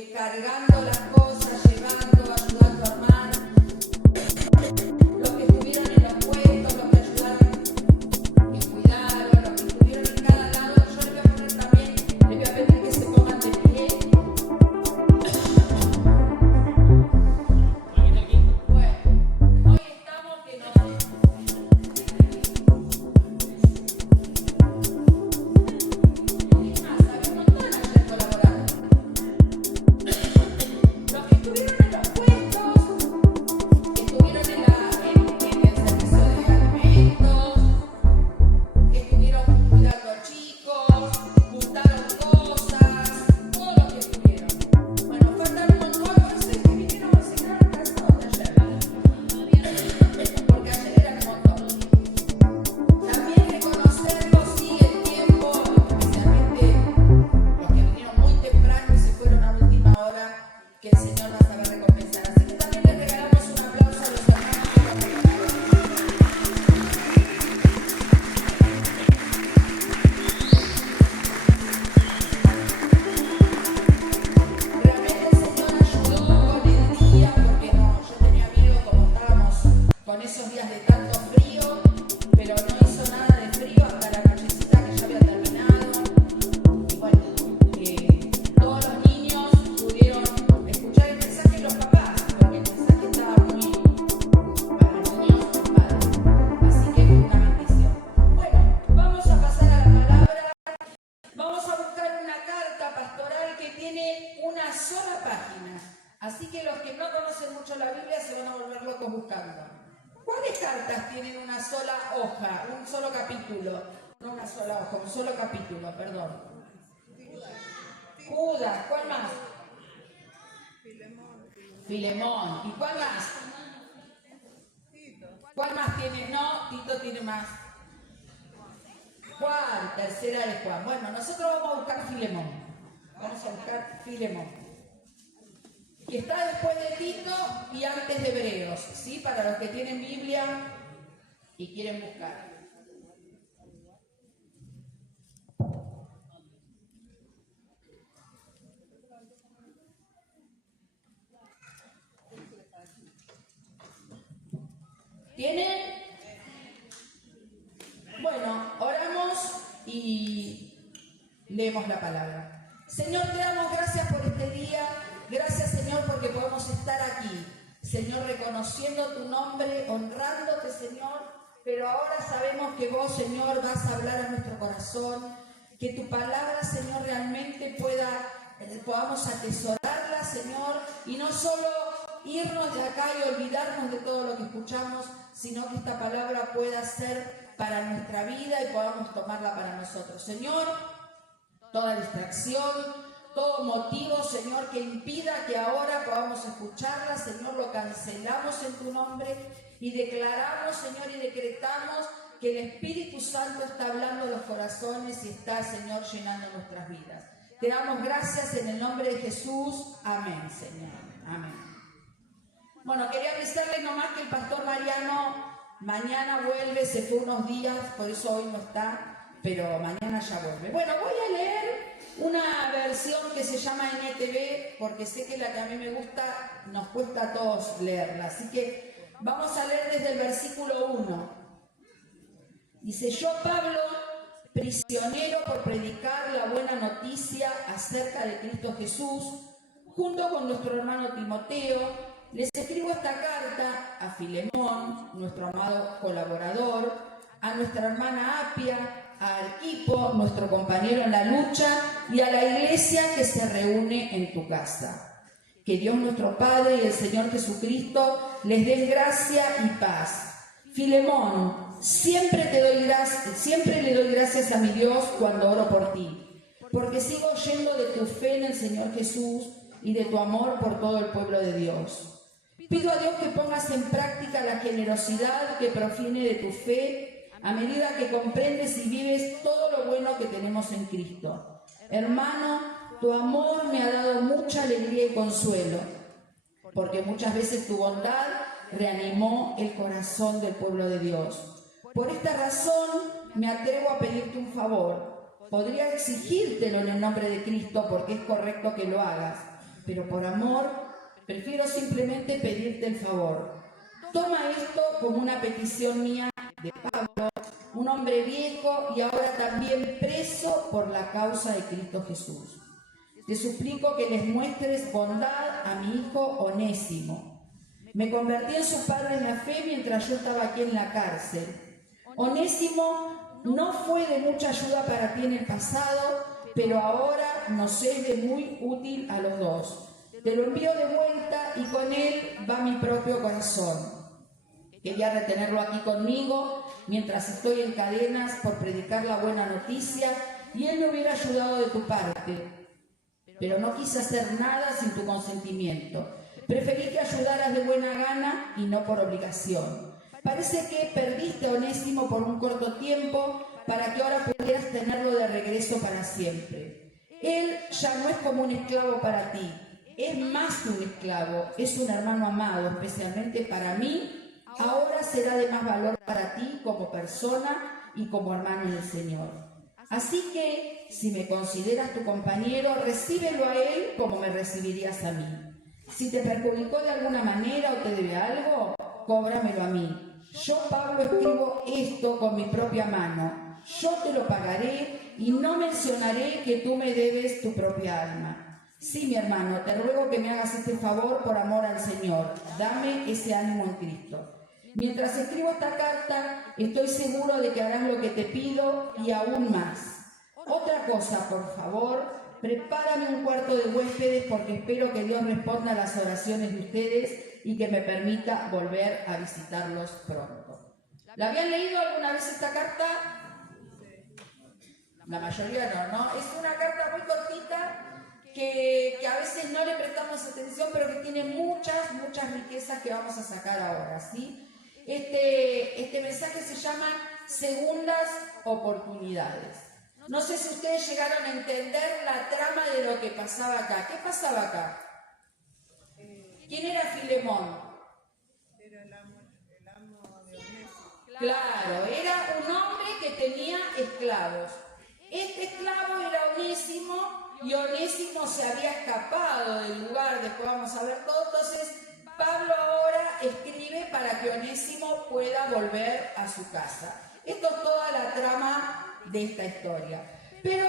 cargando las cosas, llevando, ayudando a armar. Los que estuvieron en los puestos, los que ayudaron, que cuidaron, los que estuvieron en cada lado. Yo les voy a poner también, les voy a pedir que se pongan de pie. Bueno, hoy estamos que nos... que el Señor va a saber recompensar. Así que también les regalamos un aplauso a los hermanos que nos regalaron. Realmente el Señor ayudó con el día, porque no, yo tenía miedo como estábamos con esos días de tanto frío, pero no hizo nada de frío hasta la nochecita que ya había terminado. Y bueno, todos los niños pudieron escuchar el mensaje de los papás, porque el mensaje estaba muy para los niños y padres. Así que fue una bendición. Bueno, vamos a pasar a la palabra. Vamos a buscar una carta pastoral que tiene una sola página. Así que los que no conocen mucho la Biblia se van a volver locos buscando. ¿Cuáles cartas tienen una sola hoja, un solo capítulo? No una sola hoja, un solo capítulo, perdón. Judas, ¿cuál más? Filemón. ¿Y cuál más? ¿Cuál más tiene? No, Tito tiene más. Juan, tercera de Juan. Bueno, nosotros vamos a buscar Filemón. Vamos a buscar Filemón, que está después de Tito y antes de Hebreos, ¿sí? Para los que tienen Biblia y quieren buscar. ¿Tienen? Bueno, oramos y leemos la palabra. Señor, te damos gracias por este día. Gracias, Señor, porque podemos estar aquí. Señor, reconociendo tu nombre, honrándote, Señor. Pero ahora sabemos que vos, Señor, vas a hablar a nuestro corazón. Que tu palabra, Señor, realmente podamos atesorarla, Señor. Y no solo irnos de acá y olvidarnos de todo lo que escuchamos, sino que esta palabra pueda ser para nuestra vida y podamos tomarla para nosotros. Señor, toda distracción, todo motivo, Señor, que impida que ahora podamos escucharla, Señor, lo cancelamos en tu nombre y declaramos, Señor, y decretamos que el Espíritu Santo está hablando a los corazones y está, Señor, llenando nuestras vidas. Te damos gracias en el nombre de Jesús. Amén, Señor. Amén. Bueno, quería avisarles nomás que el pastor Mariano mañana vuelve, se fue unos días, por eso hoy no está, pero mañana ya vuelve. Bueno, voy a leer una versión que se llama NTV, porque sé que la que a mí me gusta, nos cuesta a todos leerla. Así que vamos a leer desde el versículo 1. Dice: yo, Pablo, prisionero por predicar la buena noticia acerca de Cristo Jesús, junto con nuestro hermano Timoteo, les escribo esta carta a Filemón, nuestro amado colaborador, a nuestra hermana Apia, a Arquipo, nuestro compañero en la lucha, y a la iglesia que se reúne en tu casa. Que Dios nuestro Padre y el Señor Jesucristo les den gracia y paz. Filemón, siempre le doy gracias a mi Dios cuando oro por ti, porque sigo oyendo de tu fe en el Señor Jesús y de tu amor por todo el pueblo de Dios. Pido a Dios que pongas en práctica la generosidad que proviene de tu fe a medida que comprendes y vives todo lo bueno que tenemos en Cristo. Hermano, tu amor me ha dado mucha alegría y consuelo, porque muchas veces tu bondad reanimó el corazón del pueblo de Dios. Por esta razón me atrevo a pedirte un favor. Podría exigírtelo en el nombre de Cristo porque es correcto que lo hagas. pero por amor prefiero simplemente pedirte el favor. Toma esto como una petición mía de Pablo, un hombre viejo y ahora también preso por la causa de Cristo Jesús. Te suplico que les muestres bondad a mi hijo Onésimo. Me convertí en su padre en la fe mientras yo estaba aquí en la cárcel. Onésimo no fue de mucha ayuda para ti en el pasado, pero ahora nos es de muy útil a los dos. Te lo envío de vuelta y con él va mi propio corazón. Quería retenerlo aquí conmigo mientras estoy en cadenas por predicar la buena noticia y él me hubiera ayudado de tu parte. Pero no quise hacer nada sin tu consentimiento. Preferí que ayudaras de buena gana y no por obligación. Parece que perdiste a Onésimo por un corto tiempo para que ahora pudieras tenerlo de regreso para siempre. Él ya no es como un esclavo para ti, es más que un esclavo, es un hermano amado, especialmente para mí. Ahora será de más valor para ti como persona y como hermano en el Señor. Así que, si me consideras tu compañero, recíbelo a él como me recibirías a mí. Si te perjudicó de alguna manera o te debe algo, cóbramelo a mí. Yo, Pablo, escribo esto con mi propia mano. Yo te lo pagaré y no mencionaré que tú me debes tu propia alma. Sí, mi hermano, te ruego que me hagas este favor por amor al Señor. Dame ese ánimo en Cristo. Mientras escribo esta carta, estoy seguro de que harás lo que te pido y aún más. Otra cosa, por favor, prepárame un cuarto de huéspedes porque espero que Dios responda a las oraciones de ustedes y que me permita volver a visitarlos pronto. ¿La habían leído alguna vez esta carta? La mayoría no. Es una carta muy cortita que a veces no le prestamos atención, pero que tiene muchas riquezas que vamos a sacar ahora, ¿sí? Este mensaje se llama Segundas Oportunidades. No sé si ustedes llegaron a entender la trama de lo que pasaba acá. ¿Qué pasaba acá? ¿Quién era Filemón? Era el amo de Onésimo. Claro, era un hombre que tenía esclavos. Este esclavo era Onésimo y Onésimo se había escapado del lugar, después vamos a ver todo. Entonces Pablo ahora escribe para que Onésimo pueda volver a su casa. Esto es toda la trama de esta historia. Pero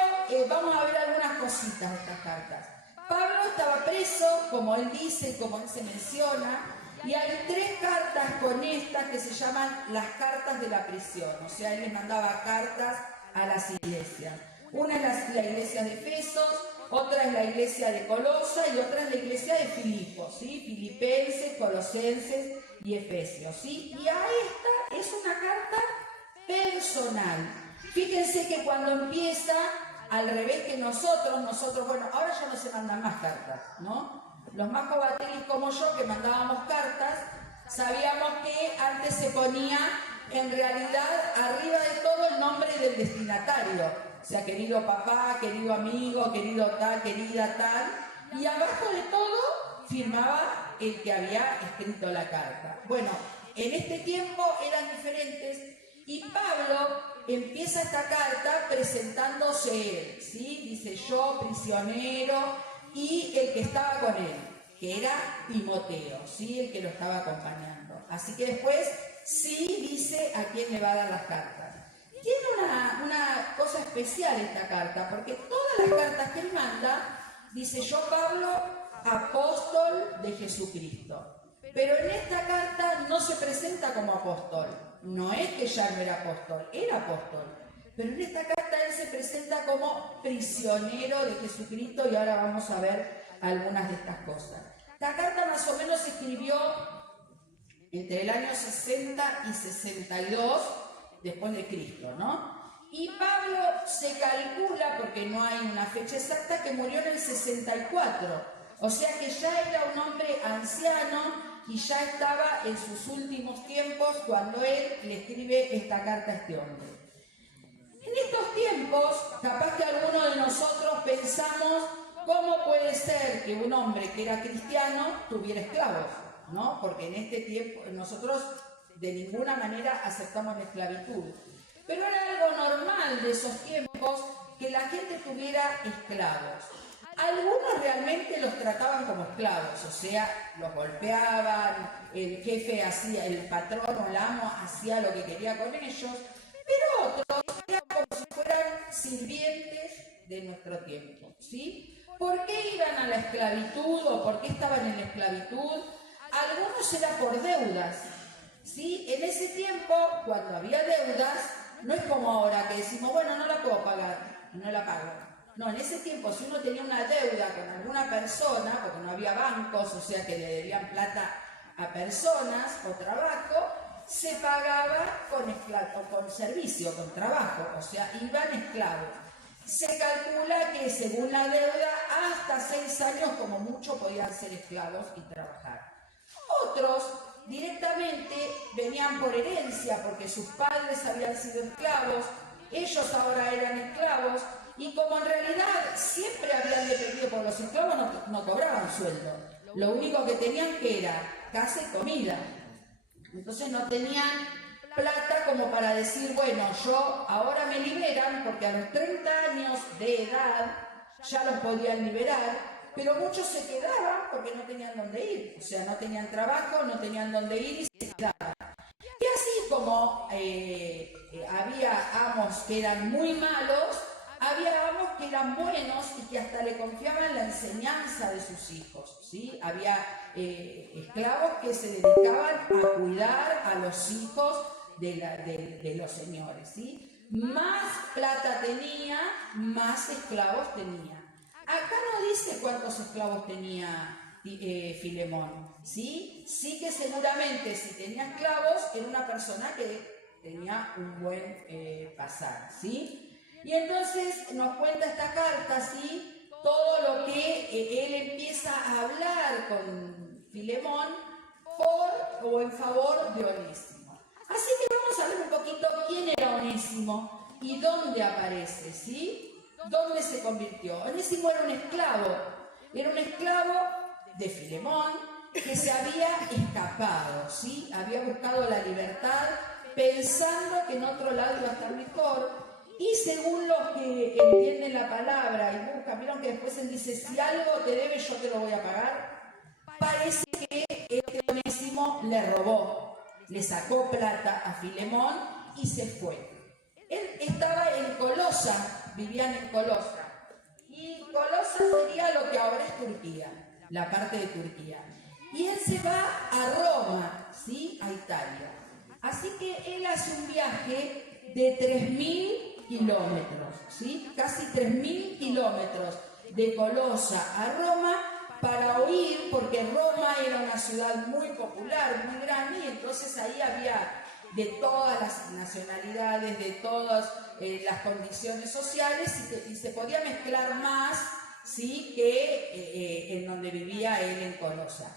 vamos a ver algunas cositas de estas cartas. Pablo estaba preso, como él dice, como él se menciona, y hay 3 cartas con estas que se llaman las cartas de la prisión. O sea, él les mandaba cartas a las iglesias. Una es la iglesia de Efesos, otra es la iglesia de Colosa y otra es la iglesia de Filipos, ¿sí? Filipenses, Colosenses y Efesios, ¿sí? Y a esta es una carta personal. Fíjense que cuando empieza, al revés que nosotros, bueno, ahora ya no se mandan más cartas, ¿no? Los más jovatiles como yo, que mandábamos cartas, sabíamos que antes se ponía en realidad arriba de todo el nombre del destinatario. O sea, querido papá, querido amigo, querido tal, querida tal. Y abajo de todo firmaba el que había escrito la carta. Bueno, en este tiempo eran diferentes y Pablo empieza esta carta presentándose él, ¿sí? Dice yo, prisionero, y el que estaba con él, que era Timoteo, ¿sí? El que lo estaba acompañando. Así que después sí dice a quién le va a dar las cartas. Tiene una cosa especial esta carta, porque todas las cartas que él manda, dice yo, Pablo, apóstol de Jesucristo. Pero en esta carta no se presenta como apóstol. No es que ya no era apóstol, era apóstol. Pero en esta carta él se presenta como prisionero de Jesucristo y ahora vamos a ver algunas de estas cosas. Esta carta más o menos se escribió entre el año 60 y 62 después de Cristo, ¿no? Y Pablo se calcula, porque no hay una fecha exacta, que murió en el 64. O sea que ya era un hombre anciano y ya estaba en sus últimos tiempos cuando él le escribe esta carta a este hombre. En estos tiempos, capaz que alguno de nosotros pensamos cómo puede ser que un hombre que era cristiano tuviera esclavos, ¿no? Porque en este tiempo nosotros de ninguna manera aceptamos la esclavitud. Pero era algo normal de esos tiempos que la gente tuviera esclavos. Algunos realmente los trataban como esclavos, o sea, los golpeaban, el jefe hacía, el patrón o el amo hacía lo que quería con ellos, pero otros eran como si fueran sirvientes de nuestro tiempo, ¿sí? ¿Por qué iban a la esclavitud o por qué estaban en la esclavitud? Algunos era por deudas, ¿sí? En ese tiempo, cuando había deudas, no es como ahora que decimos, bueno, no la puedo pagar, y no la pago. No, en ese tiempo, si uno tenía una deuda con alguna persona, porque no había bancos, o sea que le debían plata a personas o trabajo, se pagaba con servicio, con trabajo, o sea, iban esclavos. Se calcula que según la deuda, hasta 6 años como mucho podían ser esclavos y trabajar. Otros directamente venían por herencia, porque sus padres habían sido esclavos, ellos ahora eran esclavos, y como en realidad siempre habían dependido por los esclavos, no cobraban sueldo. Lo único que tenían que era casa y comida. Entonces no tenían plata como para decir, bueno, yo ahora me liberan, porque a los 30 años de edad ya los podían liberar, pero muchos se quedaban porque no tenían dónde ir. O sea, no tenían trabajo, no tenían dónde ir y se quedaban. Y así como había amos que eran muy malos, había amos que eran buenos y que hasta le confiaban la enseñanza de sus hijos, ¿sí? Había esclavos que se dedicaban a cuidar a los hijos de los señores, ¿sí? Más plata tenía, más esclavos tenía. Acá no dice cuántos esclavos tenía Filemón, ¿sí? Sí que seguramente si tenía esclavos era una persona que tenía un buen pasar, ¿sí? Y entonces nos cuenta esta carta, ¿sí? Todo lo que él empieza a hablar con Filemón por o en favor de Onésimo. Así que vamos a ver un poquito quién era Onésimo y dónde aparece, ¿sí? ¿Dónde se convirtió? Onésimo era un esclavo de Filemón que se había escapado, ¿sí? Había buscado la libertad pensando que en otro lado iba a estar mejor. Y según los que entienden la palabra y buscan, vieron que después él dice, si algo te debe, yo te lo voy a pagar. Parece que este Onésimo le robó, le sacó plata a Filemón y se fue. Él estaba en Colosa, vivían en Colosa. Y Colosa sería lo que ahora es Turquía, la parte de Turquía. Y él se va a Roma, ¿sí? A Italia. Así que él hace un viaje de 3.000 kilómetros, ¿sí? Casi 3.000 kilómetros de Colosa a Roma para huir, porque Roma era una ciudad muy popular, muy grande, y entonces ahí había de todas las nacionalidades, de todas las condiciones sociales, y se podía mezclar más, ¿sí? Que en donde vivía él en Colosa.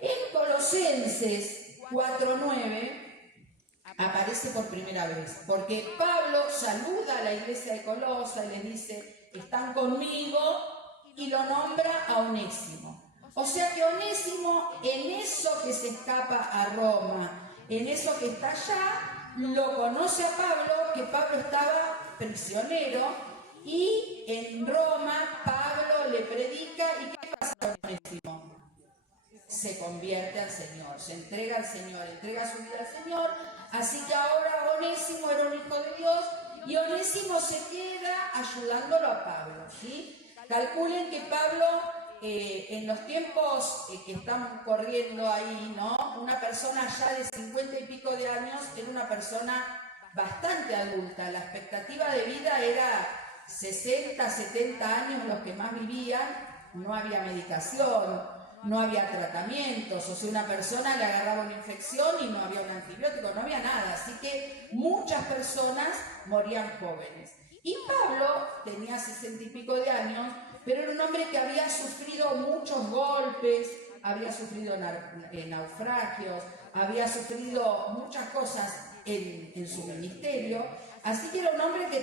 En Colosenses 4:9 aparece por primera vez, porque Pablo saluda a la iglesia de Colosa y les dice, están conmigo, y lo nombra a Onésimo. O sea que Onésimo, en eso que se escapa a Roma, en eso que está allá, lo conoce a Pablo, que Pablo estaba prisionero, y en Roma Pablo le predica, ¿y qué pasa con Onésimo? Se convierte al Señor, se entrega al Señor, entrega su vida al Señor. Así que ahora Onésimo era un hijo de Dios y Onésimo se queda ayudándolo a Pablo, ¿sí? Calculen que Pablo, en los tiempos que estamos corriendo ahí, ¿no? Una persona ya de 50 y pico de años era una persona bastante adulta. La expectativa de vida era 60, 70 años los que más vivían. No había medicación, no había tratamientos, o sea, una persona le agarraba una infección y no había un antibiótico, no había nada, así que muchas personas morían jóvenes. Y Pablo tenía 60 y pico de años, pero era un hombre que había sufrido muchos golpes, había sufrido naufragios, había sufrido muchas cosas en su ministerio, así que era un hombre que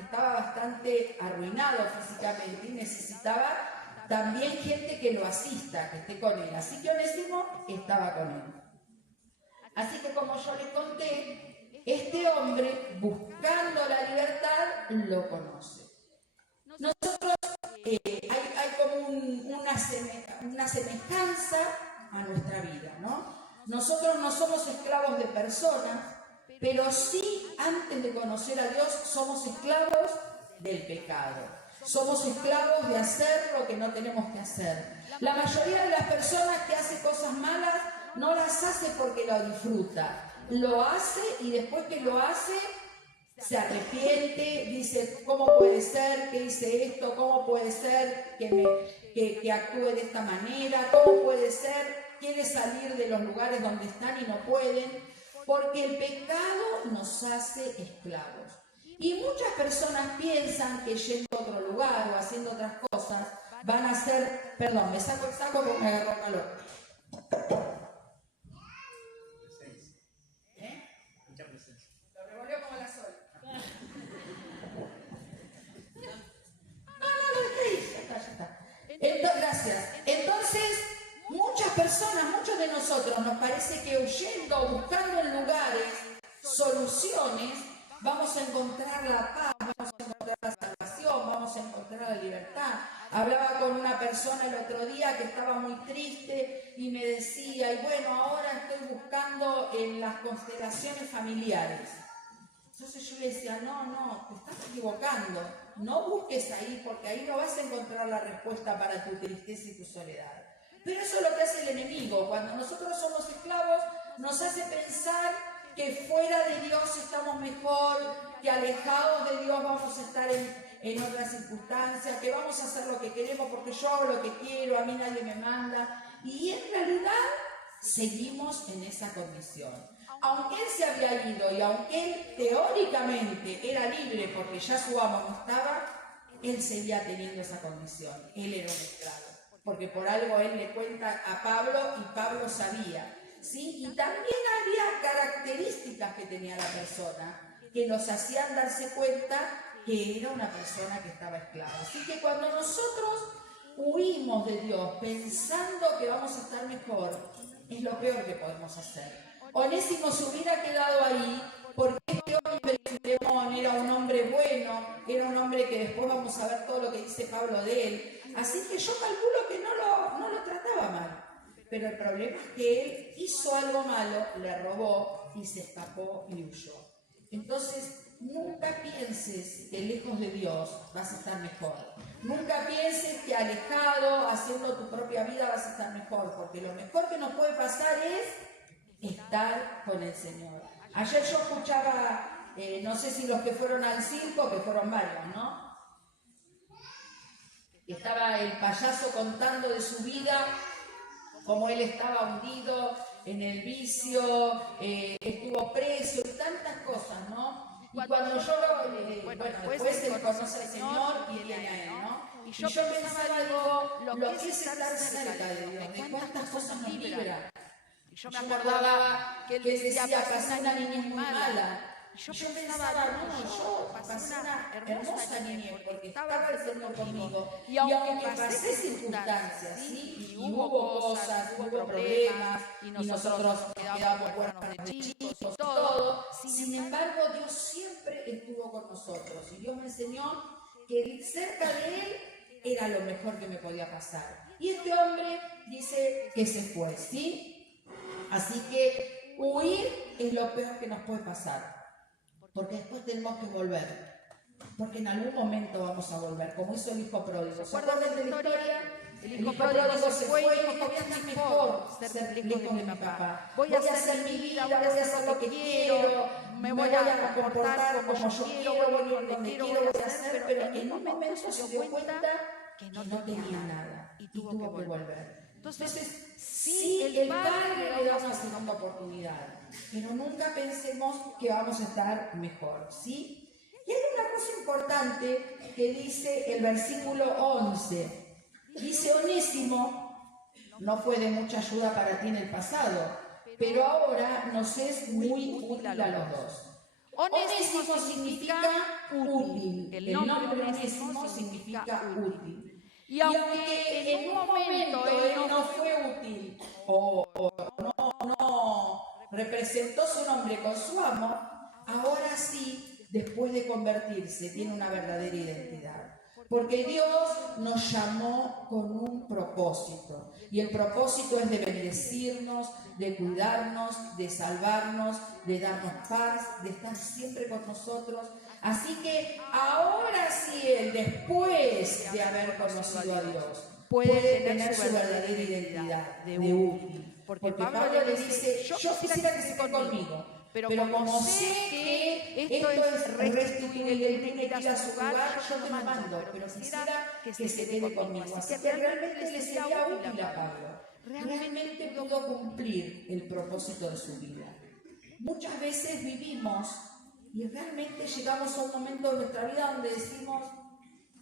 estaba bastante arruinado físicamente y necesitaba también gente que lo asista, que esté con él. Así que Onésimo estaba con él. Así que como yo les conté, este hombre, buscando la libertad, lo conoce. Nosotros hay como una semejanza a nuestra vida, ¿no? Nosotros no somos esclavos de personas, pero sí, antes de conocer a Dios, somos esclavos del pecado. Somos esclavos de hacer lo que no tenemos que hacer. La mayoría de las personas que hacen cosas malas no las hace porque lo disfruta. Lo hace y después que lo hace, se arrepiente, dice, ¿cómo puede ser que hice esto? ¿Cómo puede ser que actúe de esta manera? ¿Cómo puede ser? Quiere salir de los lugares donde están y no pueden, porque el pecado nos hace esclavos. Y muchas personas piensan que yendo a otro lugar o haciendo otras cosas van a ser, perdón, me saco el saco porque me agarró calor. Mucha presencia. Lo revolvió como la sol. Ya está. Gracias. Entonces, muchas personas, muchos de nosotros, nos parece que huyendo, buscando en lugares soluciones, vamos a encontrar la paz, vamos a encontrar la salvación, vamos a encontrar la libertad. Hablaba con una persona el otro día que estaba muy triste y me decía, y bueno, ahora estoy buscando en las constelaciones familiares. Entonces yo le decía, no, te estás equivocando, no busques ahí porque ahí no vas a encontrar la respuesta para tu tristeza y tu soledad. Pero eso es lo que hace el enemigo. Cuando nosotros somos esclavos, nos hace pensar que fuera de Dios estamos mejor, que alejados de Dios vamos a estar en otras circunstancias, que vamos a hacer lo que queremos porque yo hago lo que quiero, a mí nadie me manda. Y en realidad seguimos en esa condición. Aunque él se había ido y aunque él teóricamente era libre porque ya su amo no estaba, él seguía teniendo esa condición. Él era un esclavo. Porque por algo él le cuenta a Pablo y Pablo sabía, ¿sí? Y también había características que tenía la persona que nos hacían darse cuenta que era una persona que estaba esclava. Así que cuando nosotros huimos de Dios pensando que vamos a estar mejor, es lo peor que podemos hacer. Onésimo se hubiera quedado ahí porque este hombre, Filemón, era un hombre bueno, era un hombre que después vamos a ver todo lo que dice Pablo de él. Así que yo calculo que no lo trataba mal. Pero el problema es que él hizo algo malo, le robó y se escapó y huyó. Entonces, nunca pienses que lejos de Dios vas a estar mejor. Nunca pienses que alejado, haciendo tu propia vida, vas a estar mejor. Porque lo mejor que nos puede pasar es estar con el Señor. Ayer yo escuchaba, no sé si los que fueron al circo, que fueron varios, ¿no? Estaba el payaso contando de su vida, cómo él estaba hundido en el vicio, estuvo preso y tantas cosas, ¿no? Y cuando yo después él conoce al Señor y viene a él, ¿no? Y yo pensaba, digo, lo que es estar cerca de Dios, de cuántas cosas nos libra. Y yo me acordaba que él decía, pasé una niñez muy mala. Y yo pensaba, yo pasé una hermosa niñez porque estaba el Señor conmigo. Y aunque pasé circunstancias, ¿sí? Y hubo cosas, hubo problemas, y nosotros quedábamos huérfanos de chicos y todo. Sin embargo, Dios siempre estuvo con nosotros. Y Dios me enseñó que cerca de Él era lo mejor que me podía pasar. Y este hombre dice que se fue, ¿sí? Así que huir es lo peor que nos puede pasar. Porque después tenemos que volver. Porque en algún momento vamos a volver, como hizo el hijo pródigo. ¿Se acuerdan de la historia? El hijo pródigo se fue y dijo, voy a estar mejor ser lejos de mi papá. Voy a hacer mi vida, voy a hacer lo que quiero, me voy a comportar como yo quiero, voy a ir donde quiero, voy a hacer, pero en un momento se dio cuenta que no tenía nada y tuvo que volver. Entonces, sí, el Padre le da una segunda oportunidad, pero nunca pensemos que vamos a estar mejor, ¿sí? Y hay una cosa importante que dice el versículo 11. Dice, Onésimo no fue de mucha ayuda para ti en el pasado, pero ahora nos es muy útil a los dos. Onésimo significa útil. El nombre Onésimo significa útil. Y aunque en un momento él no fue útil o no representó su nombre con su amo, ahora sí, después de convertirse, tiene una verdadera identidad. Porque Dios nos llamó con un propósito. Y el propósito es de bendecirnos, de cuidarnos, de salvarnos, de darnos paz, de estar siempre con nosotros. Así que ahora sí, Él, después de haber conocido a Dios, puede tener su verdadera identidad de útil. Porque Pablo le dice, yo quisiera que se quede conmigo. Pero como sé que esto es restituir, tiene que ir a su lugar, yo te lo mando, pero quisiera que se quede conmigo. Así que realmente le sería útil a Pablo. Realmente pudo cumplir el propósito de su vida. Muchas veces vivimos y realmente llegamos a un momento de nuestra vida donde decimos,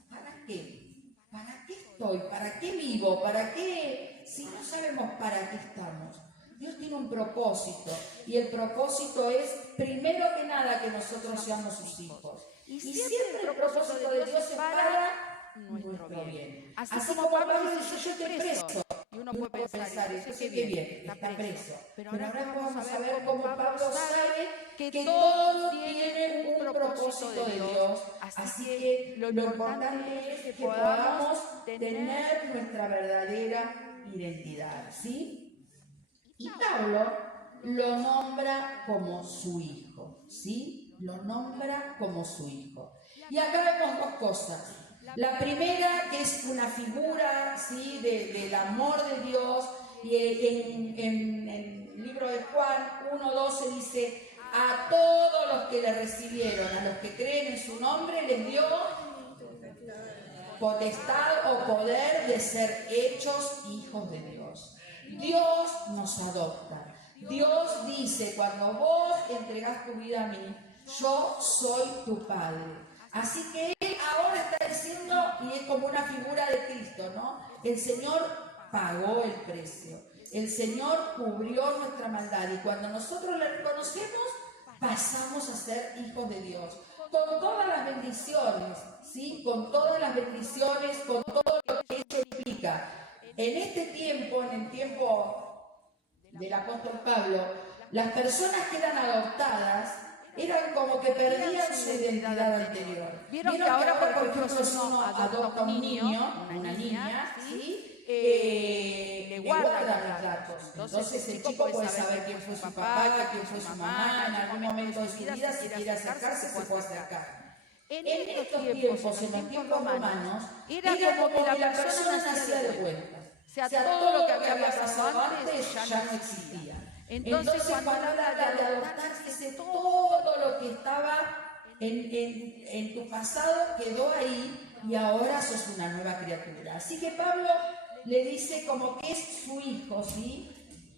¿para qué? ¿Para qué estoy? ¿Para qué vivo? ¿Para qué? Si no sabemos para qué estamos. Dios tiene un propósito y el propósito es, primero que nada, que nosotros seamos sus hijos. Y siempre el propósito de Dios es para nuestro bien. Así como Pablo dice, yo estoy preso. Y uno puede pensar, eso sí, qué bien, está preso. Pero ahora vamos a ver cómo Pablo sabe que todo tiene un propósito de Dios. Así que lo importante es que podamos tener nuestra verdadera identidad, ¿sí? Y Pablo lo nombra como su hijo, ¿sí? Lo nombra como su hijo. Y acá vemos dos cosas. La primera, que es una figura, ¿sí? del amor de Dios. Y en el libro de Juan 1:12 dice, a todos los que le recibieron, a los que creen en su nombre, les dio potestad o poder de ser hechos hijos de Dios. Dios nos adopta. Dios dice, cuando vos entregás tu vida a mí, yo soy tu Padre. Así que Él ahora está diciendo, y es como una figura de Cristo, ¿no? El Señor pagó el precio. El Señor cubrió nuestra maldad. Y cuando nosotros le reconocemos, pasamos a ser hijos de Dios. Con todas las bendiciones, ¿sí? Con todas las bendiciones, con todo lo que eso implica. En este tiempo, en el tiempo del apóstol Pablo, las personas que eran adoptadas eran como que perdían su identidad anterior. Vieron que ahora, por ejemplo, si uno adopta un niño, una niña, ¿sí? Le guardan los datos. Entonces el chico puede saber quién fue su papá, quién fue su mamá, en algún momento de su vida, si quiere acercarse, se puede acercar. En estos tiempos, en los tiempos romanos, era como que la persona nacía de vuelta. O sea, todo lo que había pasado antes ya no existía. Entonces, cuando habla de adoptar, dice todo lo que estaba en tu pasado quedó ahí y ahora sos una nueva criatura. Así que Pablo le dice como que es su hijo, ¿sí?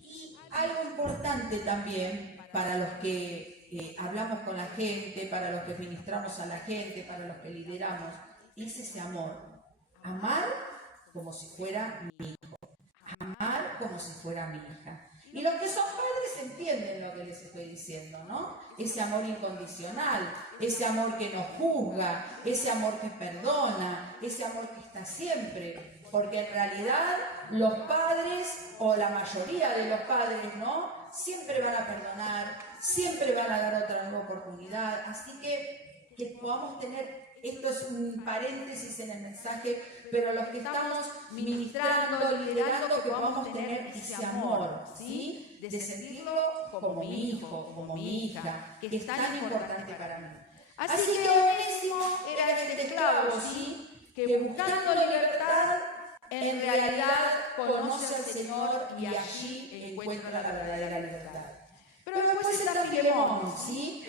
Y algo importante también para los que hablamos con la gente, para los que ministramos a la gente, para los que lideramos, es ese amor. Amar como si fuera mi hijo. Amar como si fuera mi hija. Y los que son padres entienden lo que les estoy diciendo, ¿no? Ese amor incondicional, ese amor que no juzga, ese amor que perdona, ese amor que está siempre. Porque en realidad los padres, o la mayoría de los padres, ¿no? Siempre van a perdonar, siempre van a dar otra nueva oportunidad. Así que podamos tener, esto es un paréntesis en el mensaje, pero los que estamos ministrando, liderando, que podamos tener ese amor, ¿sí? De sentirlo como mi hijo, como mi hija, que es tan importante para mí. Así que Onésimo era este esclavo, ¿sí? Que buscando libertad, en realidad conoce al Señor y allí encuentra la verdadera libertad. Pero después está Filemón, ¿sí?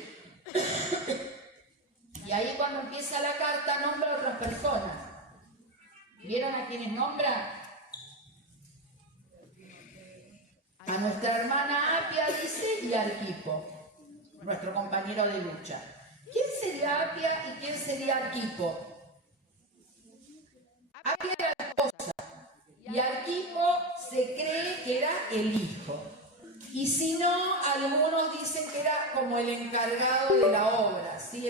Y ahí cuando empieza la carta nombra a otras personas. ¿Vieron a quiénes nombra? A nuestra hermana Apia, dice, y a Arquipo, nuestro compañero de lucha. ¿Quién sería Apia y quién sería Arquipo? Apia era la esposa y Arquipo se cree que era el hijo. Y si no, algunos dicen que era como el encargado de la obra, ¿sí?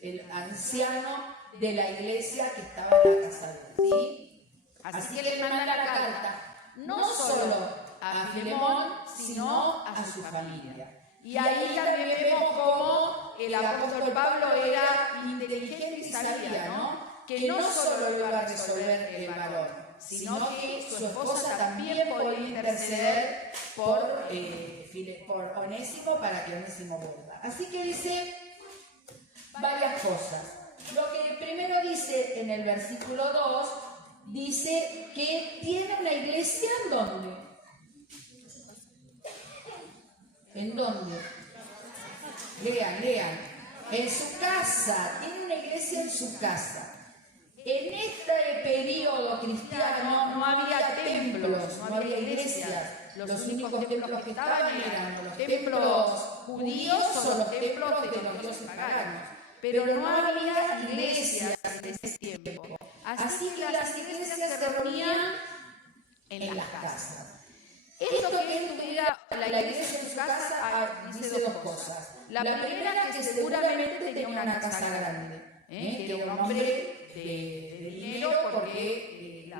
El anciano de la iglesia que estaba en la casa de él, ¿sí? Así que le manda la carta, no solo a Filemón, sino a su familia. Y ahí también vemos cómo el apóstol Pablo era inteligente y sabía, ¿no? que no solo iba a resolver el varón, sino que su esposa también podía interceder por Onésimo para que Onésimo vuelva. Así que dice varias cosas. Lo que primero dice en el versículo 2, dice que tiene una iglesia ¿en dónde? ¿En dónde? Lean. En su casa, tiene una iglesia en su casa. En este periodo cristiano no había templos, no había iglesias. Los únicos templos que estaban eran los templos judíos o los templos de los dioses paganos. Pero no había iglesias en ese tiempo. Así que las iglesias se reunían en las casas. Esto que él tuviera la iglesia en su casa dice dos cosas. La primera, que seguramente tenía una casa grande, que era un hombre de dinero, porque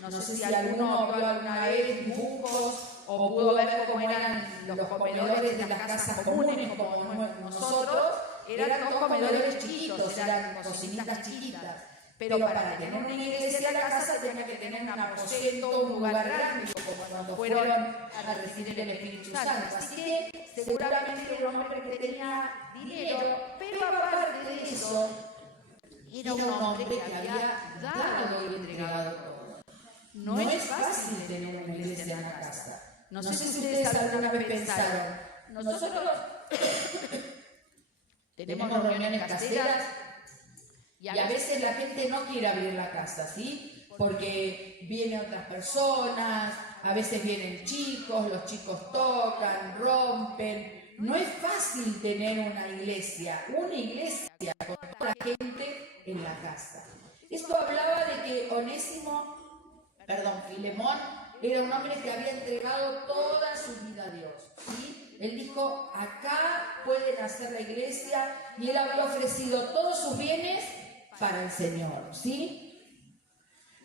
no sé si alguno vio alguna vez dibujos o pudo ver cómo eran los comedores de las casas comunes como nosotros. Eran dos comedores chiquitos, eran cocinitas chiquitas. Pero para tener una iglesia en la casa tenía que tener un aposento, un lugar grande, como cuando fueron a recibir el Espíritu Santo. Así que seguramente era un hombre que tenía dinero, pero aparte de eso, era un hombre que había dado y entregado todo. No es fácil tener una iglesia en la casa. No sé si ustedes alguna vez pensaron, nosotros tenemos reuniones caseras y a veces la gente no quiere abrir la casa, ¿sí? Porque vienen otras personas, a veces vienen chicos, los chicos tocan, rompen. No es fácil tener una iglesia con toda la gente en la casa. Esto hablaba de que Filemón era un hombre que había entregado toda su vida a Dios, ¿sí? Él dijo, acá pueden hacer la iglesia, y él había ofrecido todos sus bienes para el Señor, ¿sí?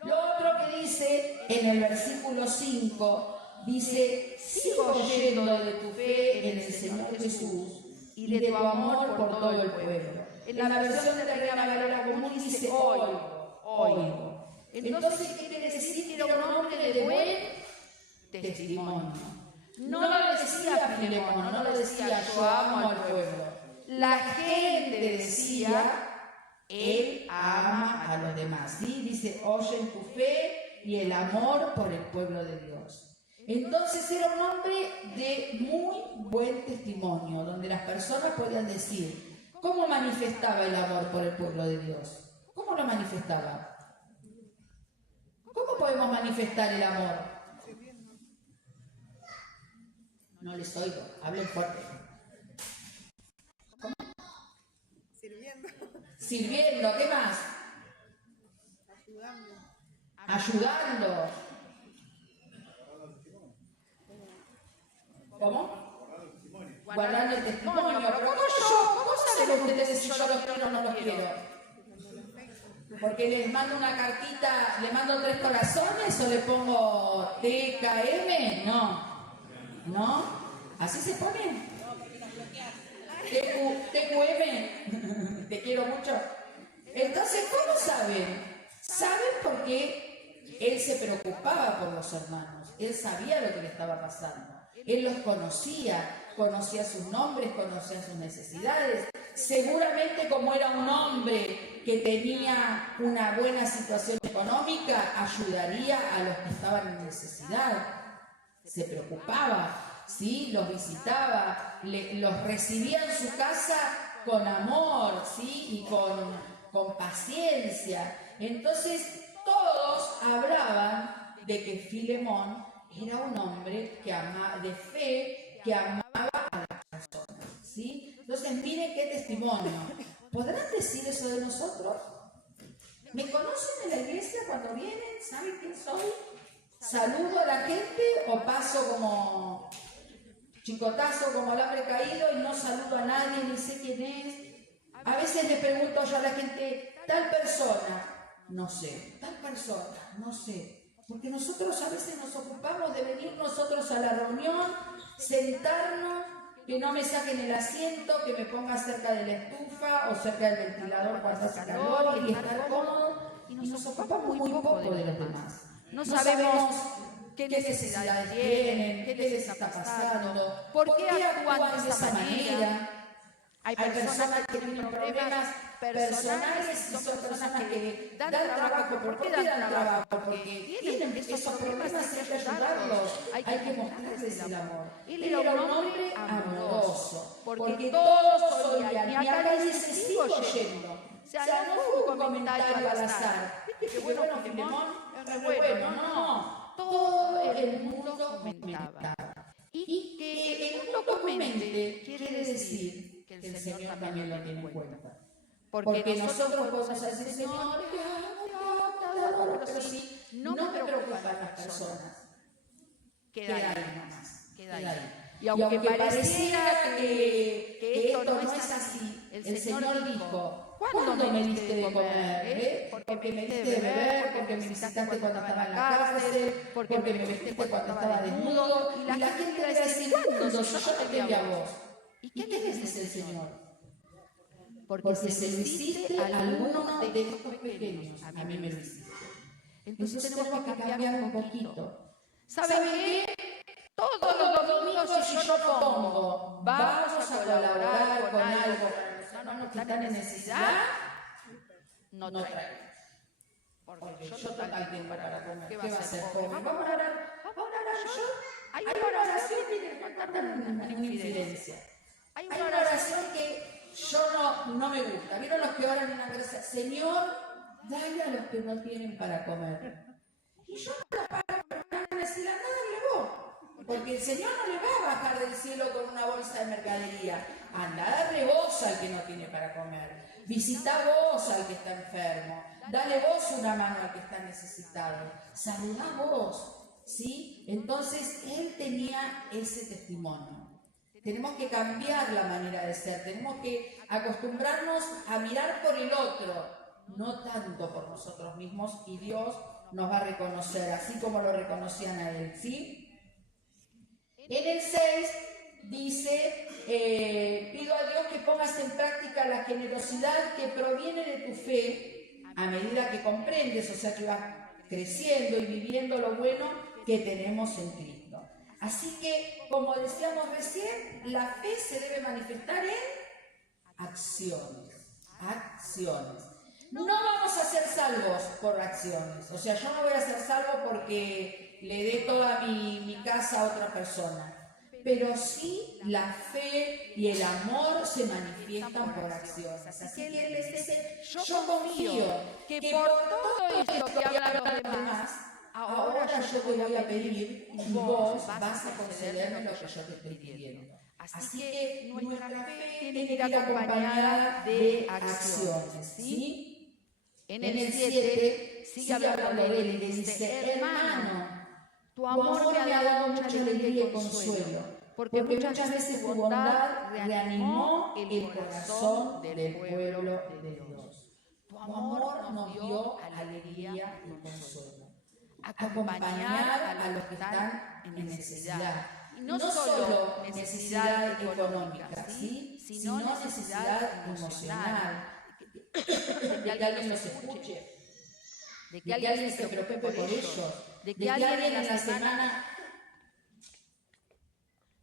Lo otro que dice en el versículo 5, dice, sigo oyendo de tu fe en el Señor Jesús y de tu amor por todo el pueblo. En la versión de la Reina Valera Común dice, oigo. Entonces quiere decir que era un hombre de buen testimonio. No lo decía Filemón, no lo decía yo amo al pueblo. La gente decía, él ama a los demás. ¿Sí? Dice, oyen tu fe y el amor por el pueblo de Dios. Entonces era un hombre de muy buen testimonio, donde las personas podían decir, ¿cómo manifestaba el amor por el pueblo de Dios? ¿Cómo lo manifestaba? ¿Cómo podemos manifestar el amor? No les oigo, hablen fuerte. ¿Cómo? Sirviendo, ¿qué más? Ayudando. ¿Cómo? Guardando el testimonio. Pero ¿cómo saben ustedes si yo los quiero o no los quiero? Porque les mando una cartita, le mando 3 corazones o le pongo TKM, no, así se pone. TQM, te quiero mucho. Entonces, ¿cómo saben? Saben porque él se preocupaba por los hermanos, él sabía lo que le estaba pasando, él los conocía sus nombres, conocía sus necesidades. Seguramente, como era un hombre que tenía una buena situación económica, ayudaría a los que estaban en necesidad. Se preocupaba, ¿sí? Los visitaba, los recibía en su casa con amor, ¿sí? Y con paciencia. Entonces, todos hablaban de que Filemón era un hombre de fe, que amaba a las personas, ¿sí? Entonces, miren qué testimonio. ¿Podrán decir eso de nosotros? ¿Me conocen en la iglesia cuando vienen? ¿Saben quién soy? ¿Saludo a la gente o paso como chicotazo, como alambre caído, y no saludo a nadie, ni sé quién es? A veces le pregunto yo a la gente, tal persona, no sé, tal persona, no sé. Porque nosotros a veces nos ocupamos de venir nosotros a la reunión, sentarnos, que no me saquen el asiento, que me ponga cerca de la estufa o cerca del ventilador cuando hace calor y estar cómodo. Y nos ocupamos muy poco de los demás. No sabemos qué necesidades tienen, qué les está pasando, por qué actúan de esa manera. Hay personas que tienen problemas personales y son personas que dan trabajo. ¿Por qué dan trabajo? Porque tienen esos problemas, hay que ayudarlos, hay que mostrarles el amor. Él era un hombre amoroso, porque todos oían, y acá dice, sigo yendo. O sea, no fue un comentario al azar. Viste que bueno, Filemón es re bueno, no. Todo el mundo comentaba. Y que el mundo comente quiere decir que el Señor también lo tiene en cuenta. Porque nosotros podemos decir, Señor, te adoro, pero sí, no me preocupan las personas. Queda ahí nomás, queda ahí. Y aunque pareciera que esto no es así, el Señor dijo, ¿cuándo me diste de comer? Porque me diste de beber, porque me visitaste cuando estaba en la cárcel, porque me vestiste cuando estaba desnudo. Y la gente va a decir, ¿cuándo yo te vi a vos? ¿Y qué les dice el Señor? Porque se lo hiciste a alguno de estos pequeños, a mí me lo hiciste. Entonces tenemos que cambiar un poquito. ¿Saben qué? Todos los domingos si yo pongo, vamos a colaborar con algo para los hermanos que están en necesidad, no traigo. Porque yo total tengo para comer. ¿Qué va a hacer? Vamos a orar yo. Hay una oración que tiene que contar una infidencia. Hay una oración que yo no me gusta. ¿Vieron los que oran en una iglesia? Señor, dale a los que no tienen para comer. Y yo no la paro para decirle a nadie vos. Porque el Señor no le va a bajar del cielo con una bolsa de mercadería. Anda, dale vos al que no tiene para comer. Visita vos al que está enfermo. Dale vos una mano al que está necesitado. Saludá vos. ¿Sí? Entonces, él tenía ese testimonio. Tenemos que cambiar la manera de ser. Tenemos que acostumbrarnos a mirar por el otro, no tanto por nosotros mismos, y Dios nos va a reconocer, así como lo reconocían a él. ¿Sí? En el 6 dice, pido a Dios que pongas en práctica la generosidad que proviene de tu fe a medida que comprendes, o sea que vas creciendo y viviendo lo bueno que tenemos en Cristo. Así que, como decíamos recién, la fe se debe manifestar en acciones. Acciones. No vamos a ser salvos por acciones. O sea, yo no voy a ser salvo porque le dé toda mi casa a otra persona. Pero sí la fe y el amor se manifiestan por acciones. Así que él les dice, yo confío que por todo esto que hablan los demás, ahora yo te voy a pedir y vos vas a concederme lo que yo te estoy pidiendo. Así que nuestra fe tiene que ir acompañada de acciones, ¿sí? En el 7 sigue hablando de él y le dice, hermano, tu amor me ha dado mucha alegría y consuelo, porque muchas veces tu bondad reanimó el corazón del pueblo de Dios. Tu amor nos dio alegría y consuelo. Acompañar a los que están en necesidad. Y no solo necesidad económica, ¿sí? Sino necesidad emocional. De que alguien los escuche, de que alguien se preocupe por ellos, de que alguien en la semana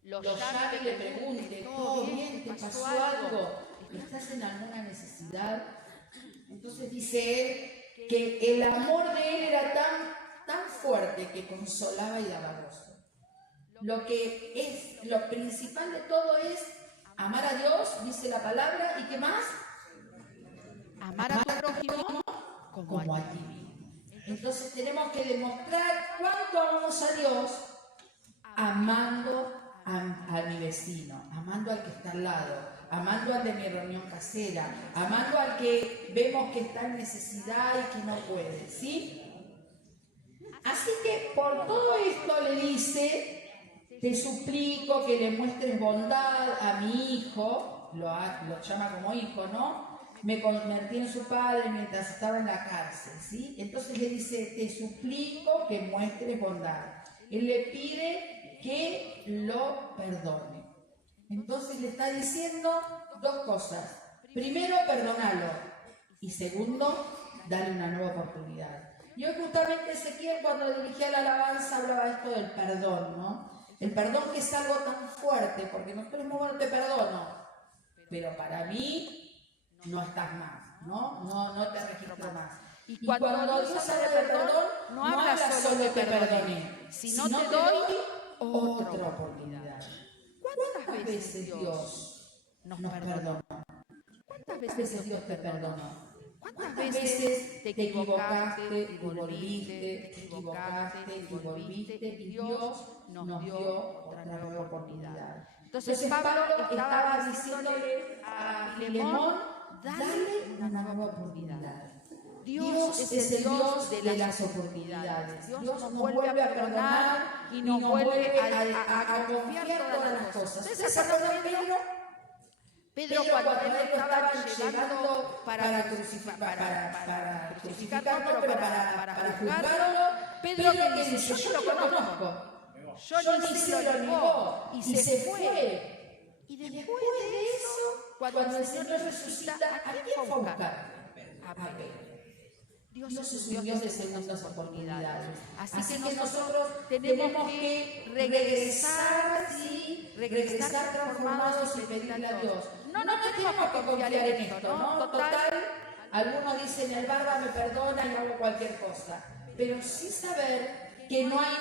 los llame y le pregunte, ¿todo bien? ¿Te pasó algo? ¿Estás en alguna necesidad? Entonces dice él que el amor de él era tan fuerte que consolaba y daba gozo. Lo principal de todo es amar a Dios, dice la palabra, ¿y qué más? Amar a tu prójimo como a ti mismo. Entonces tenemos que demostrar cuánto amamos a Dios amando a mi vecino, amando al que está al lado, amando al de mi reunión casera, amando al que vemos que está en necesidad y que no puede, ¿sí? Así que por todo esto le dice, te suplico que le muestres bondad a mi hijo, lo llama como hijo, ¿no? Me convertí en su padre mientras estaba en la cárcel, ¿sí? Entonces le dice, te suplico que muestres bondad. Él le pide que lo perdone. Entonces le está diciendo dos cosas. Primero, perdonalo. Y segundo, dale una nueva oportunidad. Y hoy justamente Ezequiel, cuando dirigía la alabanza, hablaba esto del perdón, ¿no? El perdón, que es algo tan fuerte, porque nosotros decimos, bueno, te perdono, pero para mí no estás más, ¿no? No te registro más. Y cuando Dios habla de perdón, no habla solo de te perdoné, sino te doy otra oportunidad. ¿Cuántas veces Dios nos perdona? ¿Cuántas veces Dios te perdonó? ¿Cuántas veces te equivocaste y volviste, te equivocaste y volviste, y Dios nos dio otra nueva oportunidad? Entonces Pablo estaba diciéndole a Filemón, dale una nueva oportunidad. Dios es el Dios de las oportunidades. Dios nos vuelve a perdonar y nos vuelve a confiar todas las cosas. ¿Ustedes se acuerdan, Pedro, cuando él lo estaban llevando para juzgarlo? Pedro que dice, yo lo conozco. Yo ni se lo negó y se fue. Y después de eso, cuando el Señor resucita, ¿a quién fue a buscar? A Pedro. Dios es un Dios de segundas oportunidades. Así que nosotros tenemos que regresar, ¿sí? Regresar transformados y pedirle a Dios. No tenemos que confiar en esto, ¿no? Total, algunos dicen, el barba me perdona y hago cualquier cosa. Pero sí saber que no hay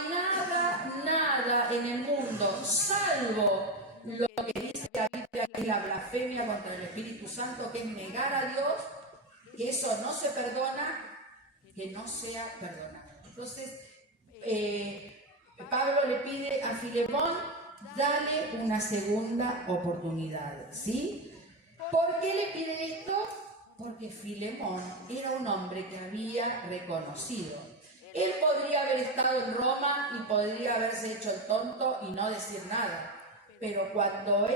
nada en el mundo, salvo lo que dice la Biblia, que es la blasfemia contra el Espíritu Santo, que es negar a Dios, que eso no se perdona, que no sea perdonado. Entonces, Pablo le pide a Filemón, dale una segunda oportunidad, ¿sí? ¿Por qué le pide esto? Porque Filemón era un hombre que había reconocido. Él podría haber estado en Roma y podría haberse hecho el tonto y no decir nada. Pero cuando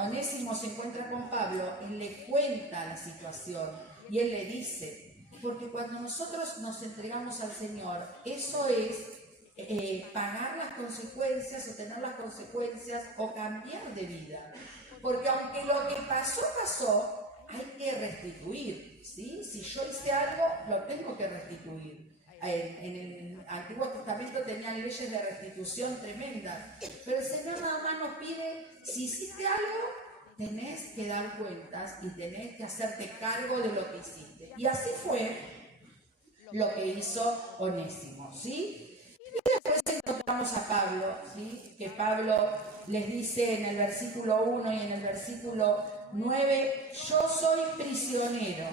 Onésimo se encuentra con Pablo, él le cuenta la situación y él le dice, porque cuando nosotros nos entregamos al Señor, eso es pagar las consecuencias o tener las consecuencias o cambiar de vida. Porque aunque lo que pasó, hay que restituir, ¿sí? Si yo hice algo, lo tengo que restituir. En el Antiguo Testamento tenían leyes de restitución tremendas, pero el Señor nada más nos pide, si hiciste algo, tenés que dar cuentas y tenés que hacerte cargo de lo que hiciste. Y así fue lo que hizo Onésimo, ¿sí? Y después encontramos a Pablo, ¿sí? Que Pablo les dice en el versículo 1 y en el versículo 9, yo soy prisionero,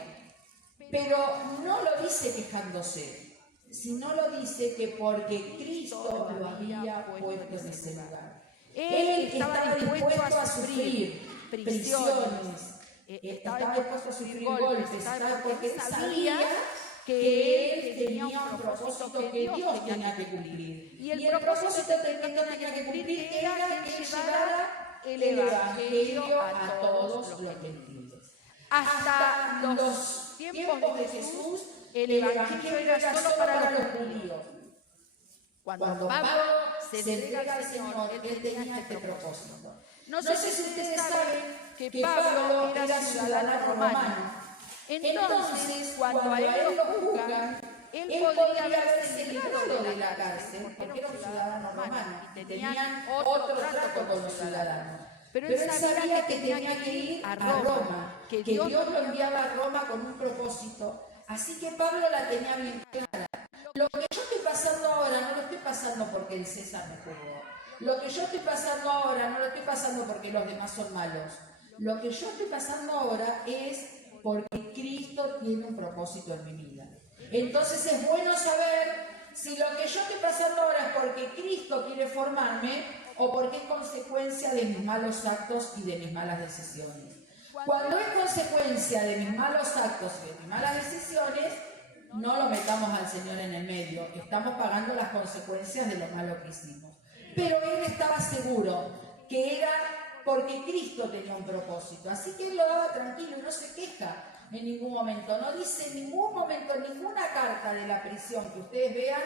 pero no lo dice quejándose, sino lo dice que porque Cristo lo había puesto en ese lugar. Él estaba dispuesto a sufrir prisiones, estaba dispuesto a sufrir golpes, porque él sabía que él tenía un propósito que Dios tenía que cumplir. Y el propósito que tenía que cumplir era que llevara el Evangelio a todos los gentiles. Hasta los tiempos de Jesús, el Evangelio era solo para los judíos. Cuando Pablo se entrega al Señor, él tenía este propósito. No sé si ustedes saben que Pablo era ciudadano romano. Entonces, cuando a él lo juzgan, él podría haberse librado de la cárcel, porque era un ciudadano romano y tenían otro trato con los ciudadanos. Pero él sabía que tenía que ir a Roma, que Dios lo enviaba a Roma con un propósito. Así que Pablo la tenía bien clara. Lo que yo estoy pasando ahora no lo estoy pasando porque el César me juzgó. Lo que yo estoy pasando ahora no lo estoy pasando porque los demás son malos. Lo que yo estoy pasando ahora es porque Cristo tiene un propósito en mi vida. Entonces es bueno saber si lo que yo estoy pasando ahora es porque Cristo quiere formarme o porque es consecuencia de mis malos actos y de mis malas decisiones. Cuando es consecuencia de mis malos actos y de mis malas decisiones, no lo metamos al Señor en el medio. Estamos pagando las consecuencias de lo malo que hicimos. Pero él estaba seguro que era porque Cristo tenía un propósito. Así que él lo daba tranquilo y no se queja en ningún momento. No dice en ningún momento, en ninguna carta de la prisión que ustedes vean,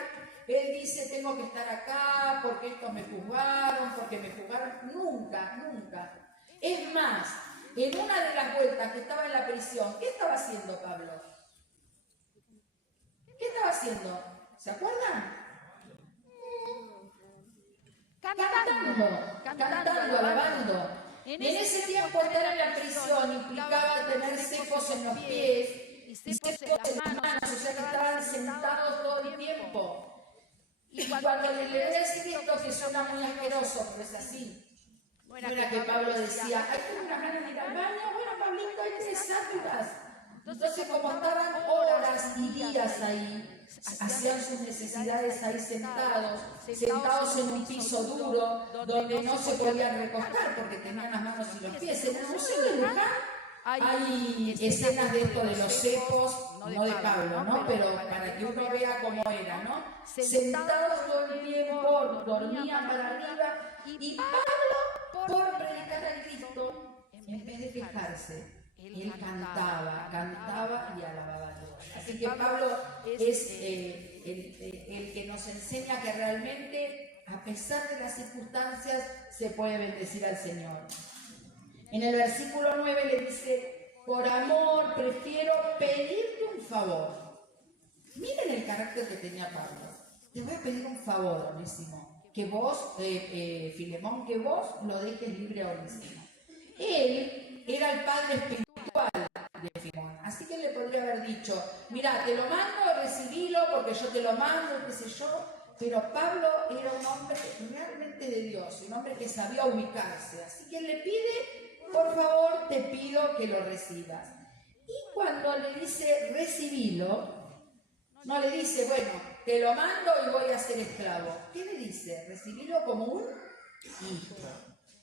Él dice, tengo que estar acá porque estos me juzgaron, porque me juzgaron. Nunca, nunca. Es más, en una de las vueltas que estaba en la prisión, ¿qué estaba haciendo Pablo? ¿Qué estaba haciendo? ¿Se acuerdan? Cantando, alabando. En ese tiempo estar en la prisión implicaba tener secos en los pies y secos en las manos, o sea que estaban sentados todo el tiempo. Y cuando le leí decir esto, que suena muy asqueroso, pero es así. No era que Pablo decía, ay, tengo una ganas de ir al baño, bueno, Pablito, hay 3 ápidas. Entonces, como estaban horas y días ahí, hacían sus necesidades ahí sentados en un piso duro, donde no se podían recostar porque tenían las manos y los pies. En el Museo de Luján hay escenas de esto de los cepos, no de Pablo, ¿no? Pero para que uno vea cómo era, ¿no? Sentados todo el tiempo, dormían para arriba, y Pablo, por predicar a Cristo, en vez de quejarse, él cantaba y alababa a Dios. Así que Pablo es el que nos enseña que realmente, a pesar de las circunstancias, se puede bendecir al Señor. En el versículo 9 le dice, por amor prefiero pedirte un favor. Miren el carácter que tenía Pablo. Te voy a pedir un favor, Onésimo, que vos, Filemón, que vos lo dejes libre a Onésimo. Él era el padre espiritual de Filemón, así que le podría haber dicho, mira, te lo mando, recibilo porque yo te lo mando, qué sé yo. Pero Pablo era un hombre realmente de Dios, un hombre que sabía ubicarse, así que él le pide, por favor, te pido que lo recibas. Y cuando le dice recibilo, no le dice, bueno, te lo mando y voy a ser esclavo. ¿Qué le dice? Recibilo como un hijo.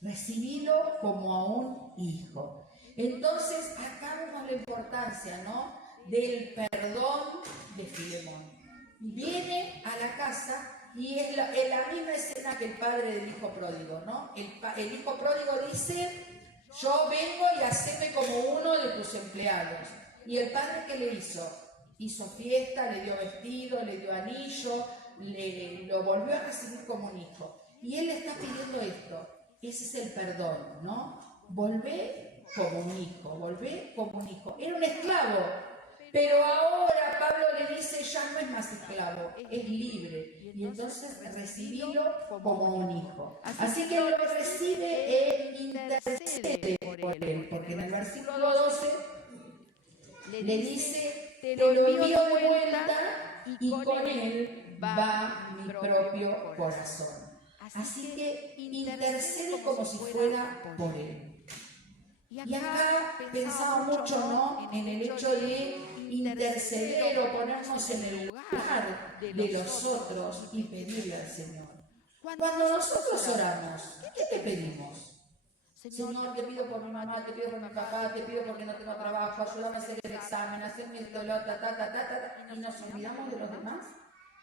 Recibilo como a un hijo. Entonces, acá vemos la importancia, ¿no?, del perdón de Filemón. Viene a la casa y es la misma escena que el padre del hijo pródigo, ¿no? El hijo pródigo dice, yo vengo y haceme como uno de tus empleados. ¿Y el padre qué le hizo? Hizo fiesta, le dio vestido, le dio anillo, lo volvió a recibir como un hijo. Y él le está pidiendo esto. Ese es el perdón, ¿no? Volvé como un hijo, volvé como un hijo. Era un esclavo, pero ahora Pablo le dice, ya no es más esclavo, es libre. Y entonces recibilo como un hijo. Así que lo recibe e intercede por él, porque en el versículo 12 le dice, te lo envío de vuelta y con él va mi propio corazón. Así que intercede como si fuera por él. Y acá pensaba mucho, ¿no?, en el hecho de interceder o ponernos en el lugar de los otros y pedirle al Señor. Cuando nosotros oramos, ¿qué te pedimos? Señor, te pido por mi mamá, te pido por mi papá, te pido porque no tengo trabajo, ayúdame a hacer el examen, a hacer mi dolor, y nos olvidamos de los demás.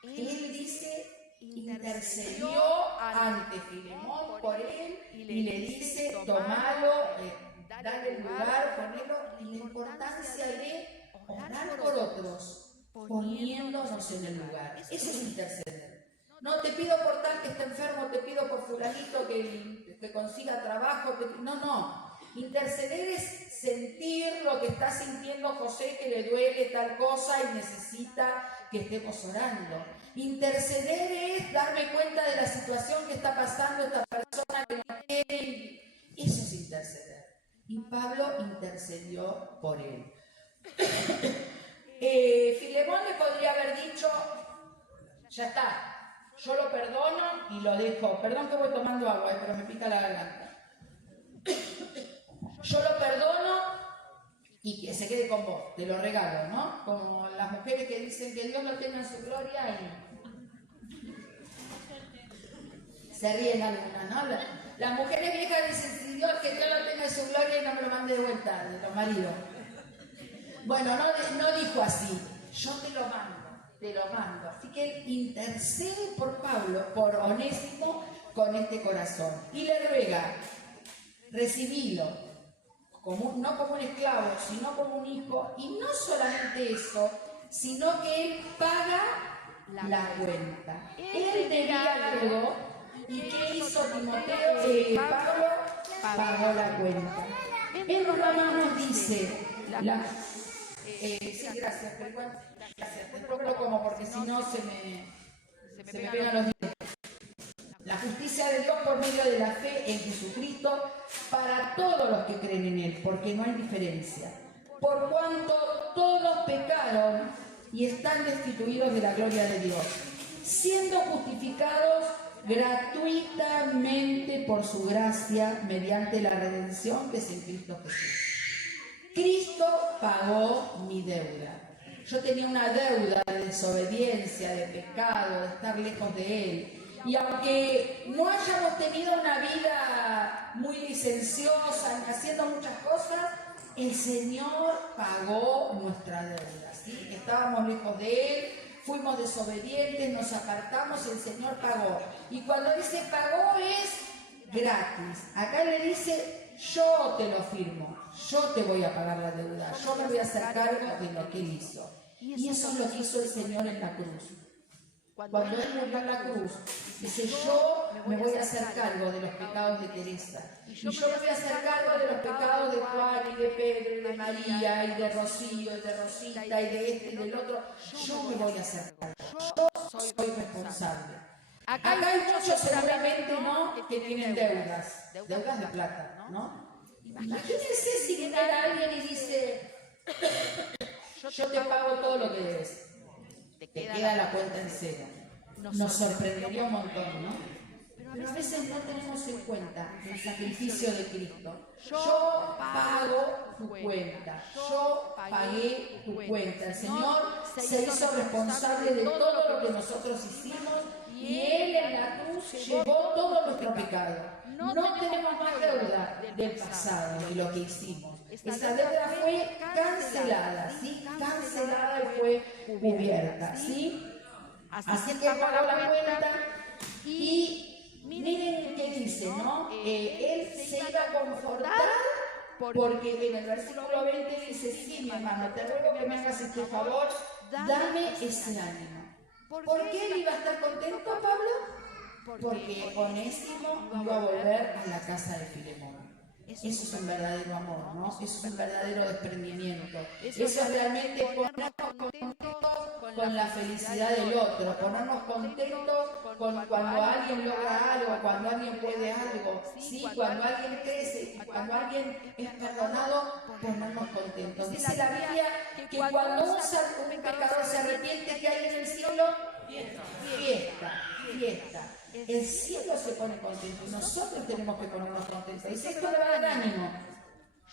Él dice, intercedió ante Filemón por él y le dice, tomalo, dale el lugar, ponelo, y la importancia de orar por otros, poniéndonos en el lugar. Eso es interceder. No te pido por tal que está enfermo, te pido por fulanito que consiga trabajo. No. Interceder es sentir lo que está sintiendo José, que le duele tal cosa y necesita que estemos orando. Interceder es darme cuenta de la situación que está pasando esta persona que no quiere. Eso es interceder. Y Pablo intercedió por él. Filemón le podría haber dicho, ya está, yo lo perdono y lo dejo. Perdón que voy tomando agua, pero me pica la garganta. Yo lo perdono y que se quede con vos, te lo regalo, ¿no? Como las mujeres que dicen que Dios lo tenga en su gloria y se ríen algunas, ¿no? Las mujeres viejas dicen, si Dios, que Dios lo tenga en su gloria y no me lo mande de vuelta, de los maridos. Bueno, no dijo así, yo te lo mando. Así que él intercede por Pablo, por Onésimo, con este corazón. Y le ruega, recibilo, no como un esclavo, sino como un hijo. Y no solamente eso, sino que él paga la cuenta. Él debía algo, ¿y qué hizo Timoteo? Pablo pagó la cuenta. En Romanos nos dice, sí, gracias, pero igual, gracias, después lo como porque si no se me pegan los dientes. La justicia de Dios por medio de la fe en Jesucristo para todos los que creen en Él, porque no hay diferencia. Por cuanto todos pecaron y están destituidos de la gloria de Dios, siendo justificados gratuitamente por su gracia mediante la redención que es en Cristo Jesús. Cristo pagó mi deuda. Yo tenía una deuda de desobediencia, de pecado, de estar lejos de Él. Y aunque no hayamos tenido una vida muy licenciosa, ni haciendo muchas cosas, el Señor pagó nuestra deuda, ¿sí? Estábamos lejos de Él, fuimos desobedientes, nos apartamos, el Señor pagó. Y cuando dice pagó es gratis. Acá le dice, yo te lo firmo, yo te voy a pagar la deuda, yo me voy a hacer cargo de lo que Él hizo. Y eso es lo que hizo el Señor en la cruz. Cuando Él murió en la cruz, dice, yo me voy a hacer cargo de los pecados de Teresa. Y yo me voy a hacer cargo de los pecados de Juan y de Pedro y de María y de Rocío y de Rosita y de este y del otro. Yo me voy a hacer cargo. Yo soy responsable. Acá hay muchos seguramente, ¿no?, que tienen deudas de plata, ¿no? Imagínense si viene alguien y dice, yo te pago todo lo que debes. Te queda la cuenta en cero. Nos sorprendería un montón, ¿no? Pero a veces no tenemos en cuenta el sacrificio de Cristo. Yo pago tu cuenta, yo pagué tu cuenta. El Señor se hizo responsable de todo lo que nosotros hicimos y Él en la cruz llevó todo nuestro pecado. No tenemos más deuda del pasado y lo que hicimos. Esa deuda fue cancelada, ¿sí? Cancelada y fue cubierta, ¿sí? Así que pagó la cuenta y miren qué dice, ¿no? Él se iba a confortar porque en el versículo 20 dice, sí, mi hermano, te ruego que me hagas este favor, dame ese ánimo. ¿Por qué él iba a estar contento, Pablo? Porque Onésimo iba a volver a la casa de Filemón. Eso es un verdadero amor, ¿no? Eso es un verdadero desprendimiento. Eso es realmente ponernos contentos con la felicidad del otro, ponernos contentos con cuando alguien logra algo, cuando alguien puede algo, ¿sí? Cuando alguien crece y cuando alguien es perdonado, ponernos contentos. Dice la Biblia que cuando un pecador se arrepiente, ¿qué hay en el cielo? Fiesta. El cielo se pone contento y nosotros tenemos que ponernos contentos. Dice, esto me va a dar ánimo.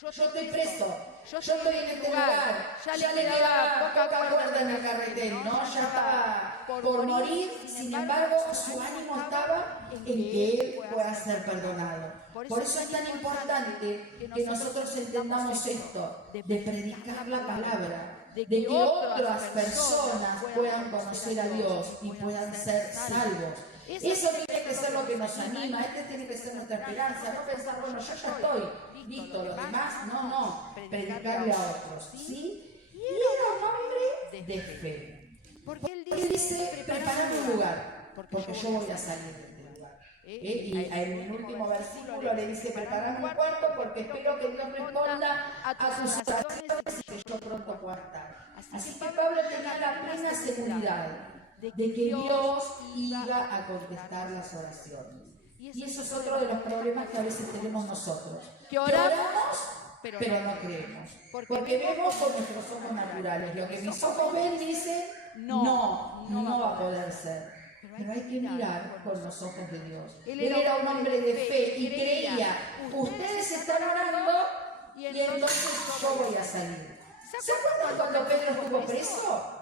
Yo estoy preso, yo estoy en este lugar, ya le daba poca cuerda en el carretel, ¿no? Ya estaba por morir, sin embargo, su ánimo estaba en que él pueda ser perdonado. Por eso es tan importante que nosotros entendamos esto, de predicar la palabra, de que otras personas puedan conocer a Dios y puedan ser salvos. Eso tiene que ser lo que nos anima, tiene que ser nuestra esperanza, no pensar, bueno, yo ya estoy listo, los demás, no, predicarle a otros, ¿sí? Y era un hombre de fe. Porque él dice, preparad un lugar, porque yo voy a salir de este lugar. Y en el último versículo le dice, preparad un cuarto, porque espero que Dios responda a tus oraciones y que yo pronto pueda estar. Así que Pablo tenía la plena seguridad de que Dios iba a contestar las oraciones. Y eso es otro de los problemas que a veces tenemos nosotros. Que oramos, pero no creemos. Porque vemos con nuestros ojos naturales. Lo que mis ojos ven dicen, no va a poder ser. Pero hay que mirar con los ojos de Dios. Él era un hombre de fe y creía, ustedes están orando y entonces yo voy a salir. ¿Se acuerdan cuando Pedro estuvo preso?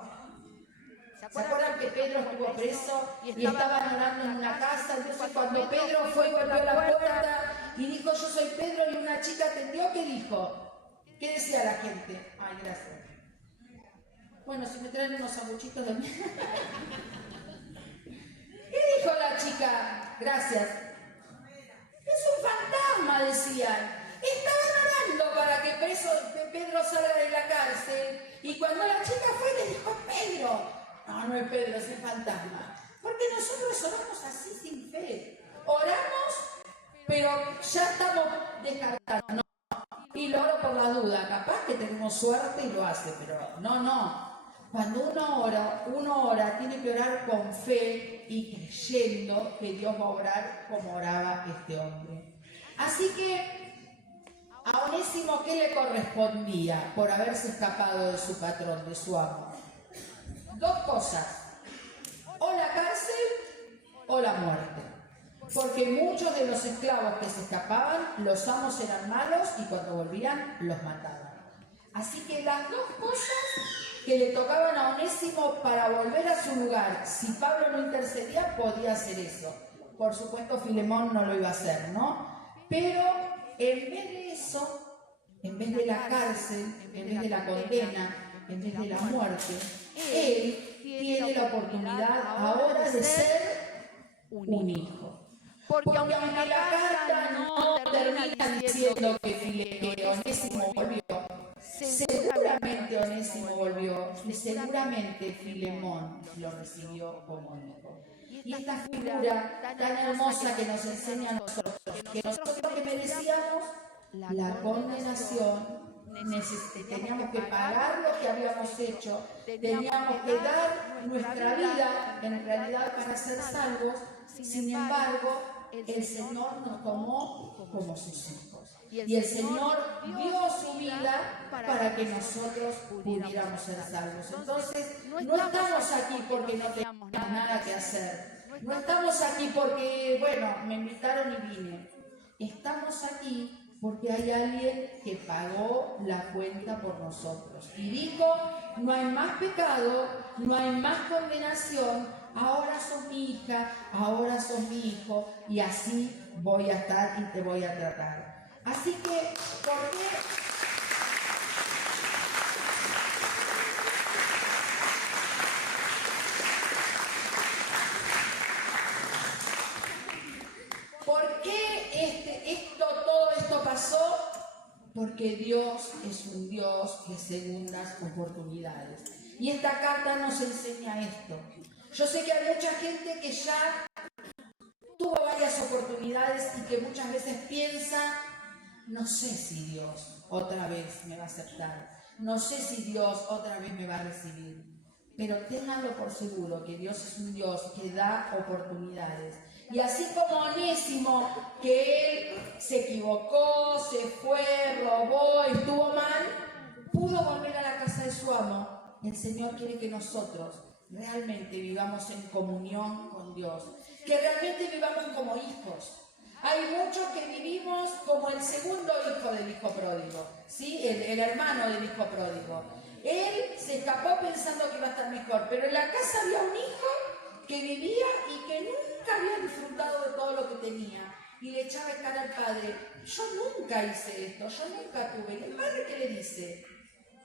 ¿Se acuerdan que Pedro estuvo preso y estaban orando en una casa? Entonces cuando Pedro fue y golpeó la puerta y dijo, yo soy Pedro, y una chica atendió, ¿qué dijo? ¿Qué decía la gente? Ay, gracias. Bueno, si me traen unos sanguchitos de miel. ¿Qué dijo la chica? Gracias. Es un fantasma, decían. Estaban orando para que Pedro salga de la cárcel. Y cuando la chica fue, le dijo, Pedro, no es Pedro, es el fantasma. Porque nosotros oramos así sin fe. Oramos, pero ya estamos descartando. ¿No? Y lo oro por la duda. Capaz que tenemos suerte y lo hace, pero no. Cuando uno ora, tiene que orar con fe y creyendo que Dios va a orar como oraba este hombre. Así que a Onésimo, ¿qué le correspondía por haberse escapado de su patrón, de su amo? Dos cosas, o la cárcel o la muerte. Porque muchos de los esclavos que se escapaban, los amos eran malos y cuando volvían los mataban. Así que las dos cosas que le tocaban a Onésimo para volver a su lugar, si Pablo no intercedía, podía hacer eso. Por supuesto, Filemón no lo iba a hacer, ¿no? Pero en vez de eso, en vez de la cárcel, en vez de la condena, en vez de la muerte, él tiene la oportunidad ahora de ser un hijo. Porque aunque la carta no termina diciendo que Onésimo volvió, seguramente Onésimo volvió y seguramente Filemón lo recibió como hijo. Y esta figura tan hermosa que nos enseña a nosotros, que nosotros que merecíamos la condenación, teníamos que pagar lo que habíamos hecho, teníamos que dar nuestra vida en realidad para ser salvos. Sin embargo, el Señor nos tomó como sus hijos. Y el Señor dio su vida para que nosotros pudiéramos ser salvos. Entonces, no estamos aquí porque no teníamos nada que hacer. No estamos aquí porque, bueno, me invitaron y vine. Estamos aquí porque hay alguien que pagó la cuenta por nosotros. Y dijo, no hay más pecado, no hay más condenación, ahora sos mi hija, ahora sos mi hijo, y así voy a estar y te voy a tratar. Así que, ¿por qué? ¿Por qué todo esto pasó? Porque Dios es un Dios de segundas oportunidades. Y esta carta nos enseña esto. Yo sé que hay mucha gente que ya tuvo varias oportunidades y que muchas veces piensa, no sé si Dios otra vez me va a aceptar, no sé si Dios otra vez me va a recibir. Pero ténganlo por seguro que Dios es un Dios que da oportunidades. Y así como Onésimo, que él se equivocó, se fue, robó, estuvo mal, pudo volver a la casa de su amo, el Señor quiere que nosotros realmente vivamos en comunión con Dios, que realmente vivamos como hijos. Hay muchos que vivimos como el segundo hijo del hijo pródigo, ¿sí? El hermano del hijo pródigo. Él se escapó pensando que iba a estar mejor, pero en la casa había un hijo que vivía y que nunca había disfrutado de todo lo que tenía. Y le echaba en cara al padre, yo nunca hice esto, yo nunca tuve. Y el padre, ¿qué le dice?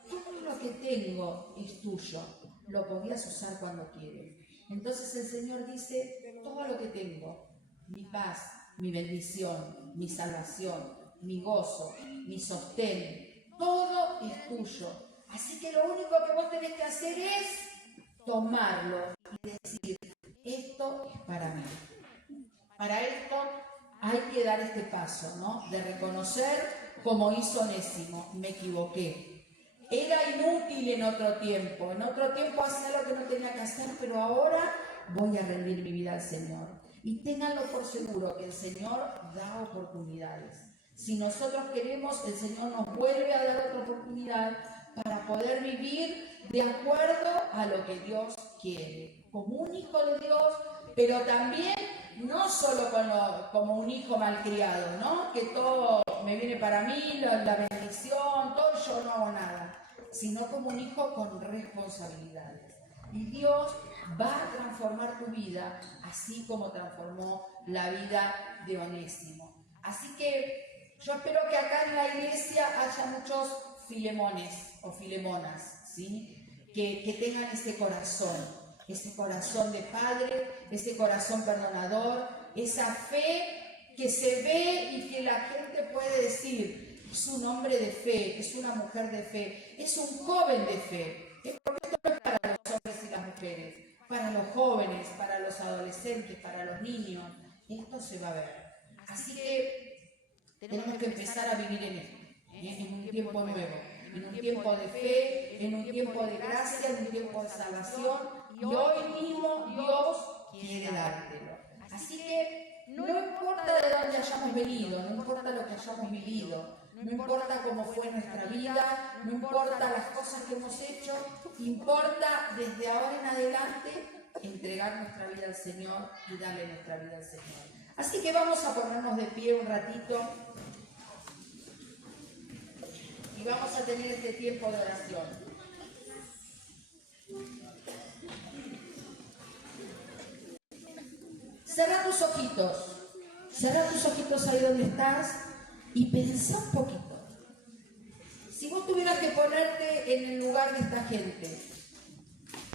Todo lo que tengo es tuyo, lo podías usar cuando quieres. Entonces el Señor dice, todo lo que tengo, mi paz, mi bendición, mi salvación, mi gozo, mi sostén, todo es tuyo. Así que lo único que vos tenés que hacer es tomarlo y decir, esto es para mí. Para esto hay que dar este paso, ¿no? De reconocer, como hizo Onésimo, me equivoqué. Era inútil en otro tiempo hacía lo que no tenía que hacer, pero ahora voy a rendir mi vida al Señor. Y ténganlo por seguro que el Señor da oportunidades. Si nosotros queremos, el Señor nos vuelve a dar otra oportunidad para poder vivir de acuerdo a lo que Dios quiere, como un hijo de Dios, pero también no solo como un hijo malcriado, ¿no? Que todo me viene para mí, la bendición, todo, yo no hago nada, sino como un hijo con responsabilidades. Y Dios va a transformar tu vida, así como transformó la vida de Onésimo. Así que yo espero que acá en la iglesia haya muchos Filemones o Filemonas, ¿sí? Que tengan ese corazón de padre, ese corazón perdonador, esa fe que se ve y que la gente puede decir, es un hombre de fe, es una mujer de fe, es un joven de fe. Porque esto no es para los hombres y las mujeres, para los jóvenes, para los adolescentes, para los niños. Esto se va a ver. Así que tenemos que empezar a vivir en esto, en un tiempo nuevo, en un tiempo de fe, en un tiempo de gracia, en un tiempo de salvación. Y hoy mismo Dios quiere dártelo. Así que no importa de dónde hayamos venido, no importa lo que hayamos vivido, no importa cómo fue nuestra vida, no importa las cosas que hemos hecho, importa desde ahora en adelante entregar nuestra vida al Señor y darle nuestra vida al Señor. Así que vamos a ponernos de pie un ratito y vamos a tener este tiempo de oración. Cerra tus ojitos ahí donde estás y pensá un poquito. Si vos tuvieras que ponerte en el lugar de esta gente,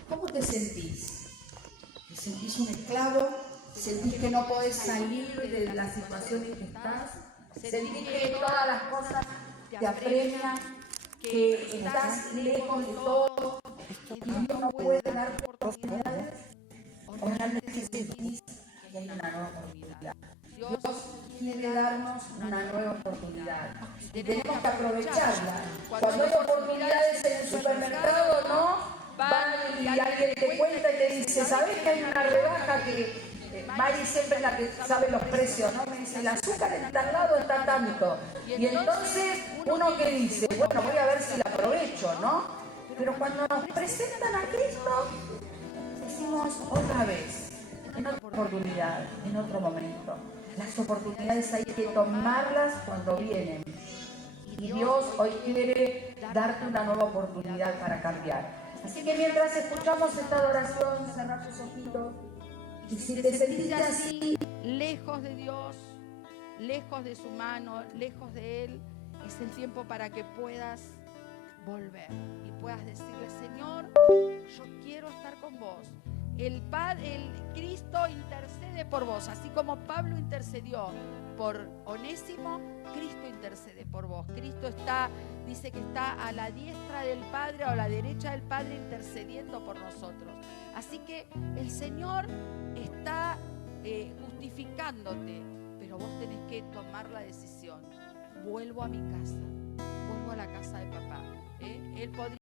¿cómo te sentís? ¿Te sentís un esclavo? ¿Sentís que no podés salir de la situación en que estás? ¿Sentís que todas las cosas te apremian? ¿Que estás lejos de todo? ¿Que Dios no puede darte oportunidades? ¿O realmente sentís que hay una nueva oportunidad? Dios quiere darnos una nueva oportunidad y tenemos que aprovecharla. Cuando hay oportunidades en el supermercado, ¿no? Van y alguien te cuenta y te dice, ¿sabés que hay una rebaja que Mari siempre es la que sabe los precios, ¿no? Me dice, el azúcar en tal lado está tanto. Y entonces uno que dice, bueno, voy a ver si la aprovecho, ¿no? Pero cuando nos presentan a Cristo, decimos otra vez, en otra oportunidad, en otro momento. Las oportunidades hay que tomarlas cuando vienen. Y Dios hoy quiere darte una nueva oportunidad para cambiar. Así que mientras escuchamos esta adoración, cerrar tus ojitos. Y si te sentís así, lejos de Dios, lejos de su mano, lejos de Él, es el tiempo para que puedas volver y puedas decirle, Señor, yo quiero estar con vos. El Cristo intercede por vos, así como Pablo intercedió por Onésimo, Cristo intercede por vos. Cristo dice que está a la diestra del Padre o a la derecha del Padre intercediendo por nosotros. Así que el Señor está justificándote, pero vos tenés que tomar la decisión. Vuelvo a mi casa, vuelvo a la casa de papá. Él podría